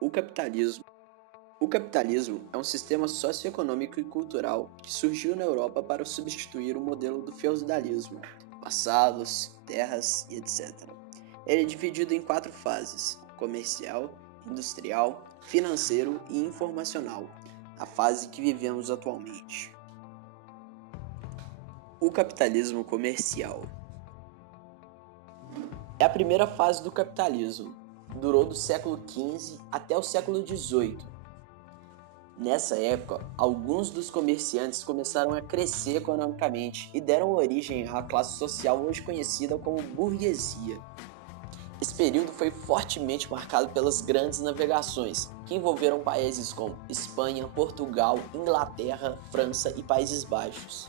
O capitalismo. O capitalismo é um sistema socioeconômico e cultural que surgiu na Europa para substituir o modelo do feudalismo, vassalos, terras e etc. Ele é dividido em quatro fases: comercial, industrial, financeiro e informacional, a fase que vivemos atualmente. O capitalismo comercial é a primeira fase do capitalismo. Durou do século XV até o século XVIII. Nessa época, alguns dos comerciantes começaram a crescer economicamente e deram origem à classe social hoje conhecida como burguesia. Esse período foi fortemente marcado pelas grandes navegações, que envolveram países como Espanha, Portugal, Inglaterra, França e Países Baixos.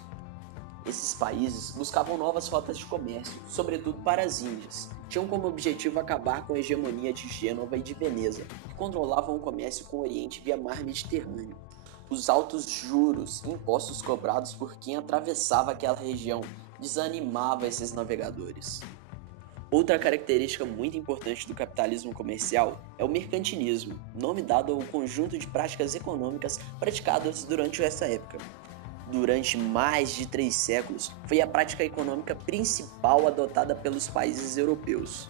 Esses países buscavam novas rotas de comércio, sobretudo para as Índias. Tinham como objetivo acabar com a hegemonia de Gênova e de Veneza, que controlavam o comércio com o Oriente via mar Mediterrâneo. Os altos juros e impostos cobrados por quem atravessava aquela região desanimava esses navegadores. Outra característica muito importante do capitalismo comercial é o mercantilismo, nome dado ao conjunto de práticas econômicas praticadas durante essa época. Durante mais de 3 séculos, foi a prática econômica principal adotada pelos países europeus.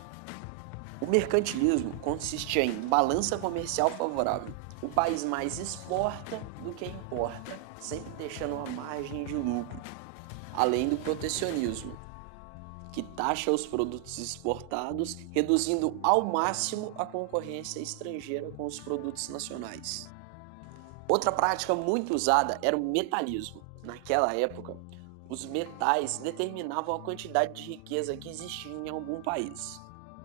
O mercantilismo consistia em balança comercial favorável. O país mais exporta do que importa, sempre deixando uma margem de lucro. Além do protecionismo, que taxa os produtos exportados, reduzindo ao máximo a concorrência estrangeira com os produtos nacionais. Outra prática muito usada era o metalismo. Naquela época, os metais determinavam a quantidade de riqueza que existia em algum país.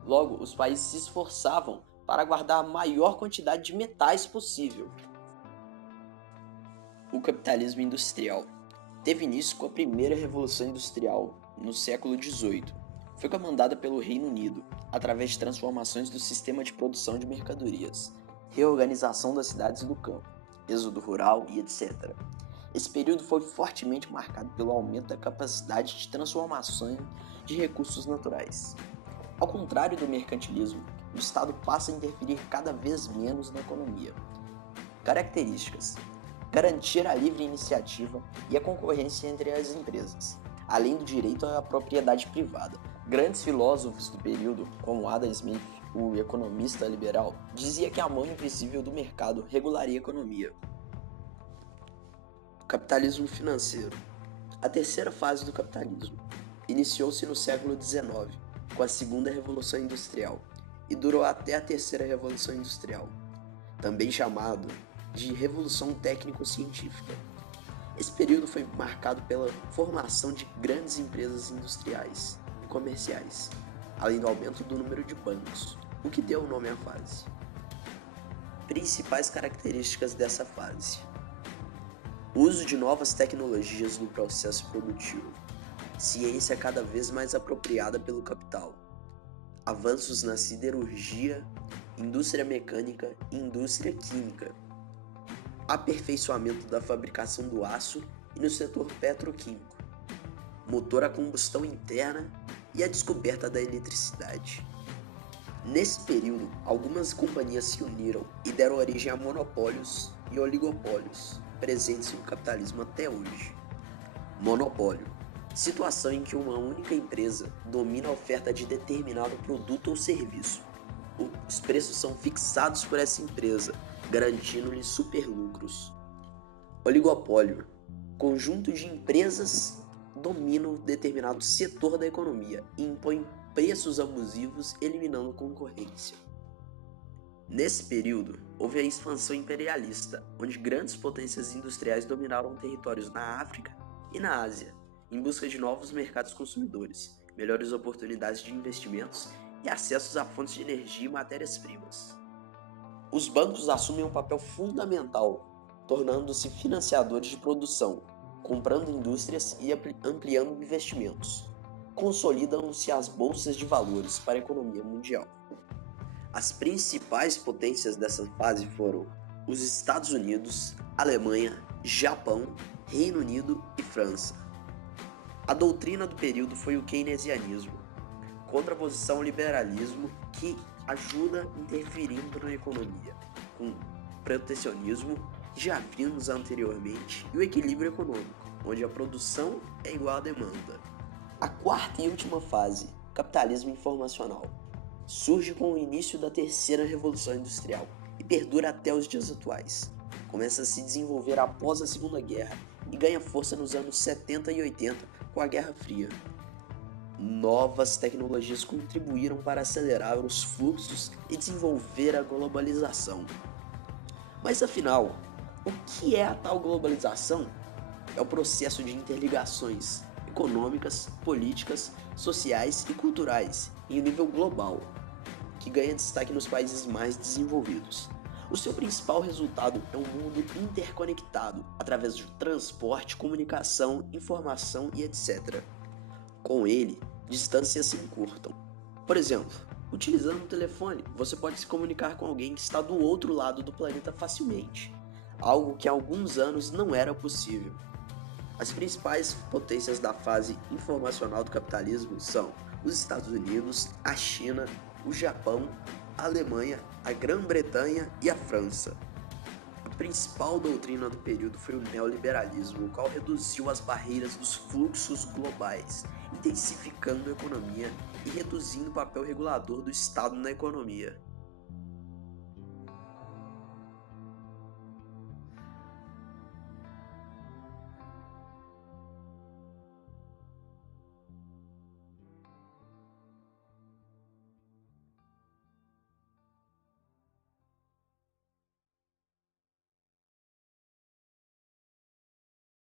Logo, os países se esforçavam para guardar a maior quantidade de metais possível. O capitalismo industrial teve início com a primeira revolução industrial, no século XVIII. Foi comandada pelo Reino Unido, através de transformações do sistema de produção de mercadorias, reorganização das cidades e do campo, êxodo rural e etc. Esse período foi fortemente marcado pelo aumento da capacidade de transformação de recursos naturais. Ao contrário do mercantilismo, o Estado passa a interferir cada vez menos na economia. Características: garantir a livre iniciativa e a concorrência entre as empresas, além do direito à propriedade privada. Grandes filósofos do período, como Adam Smith, o economista liberal, dizia que a mão invisível do mercado regularia a economia. Capitalismo financeiro. A terceira fase do capitalismo iniciou-se no século XIX, com a segunda Revolução Industrial, e durou até a terceira Revolução Industrial, também chamado de Revolução Técnico-Científica. Esse período foi marcado pela formação de grandes empresas industriais e comerciais, além do aumento do número de bancos, o que deu o nome à fase. Principais características dessa fase: uso de novas tecnologias no processo produtivo, ciência cada vez mais apropriada pelo capital, avanços na siderurgia, indústria mecânica e indústria química, aperfeiçoamento da fabricação do aço e no setor petroquímico, motor a combustão interna e a descoberta da eletricidade. Nesse período, algumas companhias se uniram e deram origem a monopólios e oligopólios, presentes no capitalismo até hoje. Monopólio: situação em que uma única empresa domina a oferta de determinado produto ou serviço. Os preços são fixados por essa empresa, garantindo-lhe superlucros. Oligopólio: conjunto de empresas dominam determinado setor da economia e impõem preços abusivos, eliminando concorrência. Nesse período, houve a expansão imperialista, onde grandes potências industriais dominaram territórios na África e na Ásia, em busca de novos mercados consumidores, melhores oportunidades de investimentos e acessos a fontes de energia e matérias-primas. Os bancos assumem um papel fundamental, tornando-se financiadores de produção, comprando indústrias e ampliando investimentos. Consolidam-se as bolsas de valores para a economia mundial. As principais potências dessa fase foram os Estados Unidos, Alemanha, Japão, Reino Unido e França. A doutrina do período foi o keynesianismo, contraposição ao liberalismo, que ajuda interferindo na economia. com protecionismo, que já vimos anteriormente, e o equilíbrio econômico, onde a produção é igual à demanda. A quarta e última fase, capitalismo informacional, surge com o início da terceira revolução industrial e perdura até os dias atuais. Começa a se desenvolver após a Segunda Guerra e ganha força nos anos 70 e 80 com a Guerra Fria. Novas tecnologias contribuíram para acelerar os fluxos e desenvolver a globalização. Mas afinal, o que é a tal globalização? É o processo de interligações econômicas, políticas, sociais e culturais em um nível global, que ganha destaque nos países mais desenvolvidos. O seu principal resultado é um mundo interconectado através de transporte, comunicação, informação e etc. Com ele, distâncias se encurtam. Por exemplo, utilizando o telefone, você pode se comunicar com alguém que está do outro lado do planeta facilmente, algo que há alguns anos não era possível. As principais potências da fase informacional do capitalismo são os Estados Unidos, a China, o Japão, a Alemanha, a Grã-Bretanha e a França. A principal doutrina do período foi o neoliberalismo, o qual reduziu as barreiras dos fluxos globais, intensificando a economia e reduzindo o papel regulador do Estado na economia.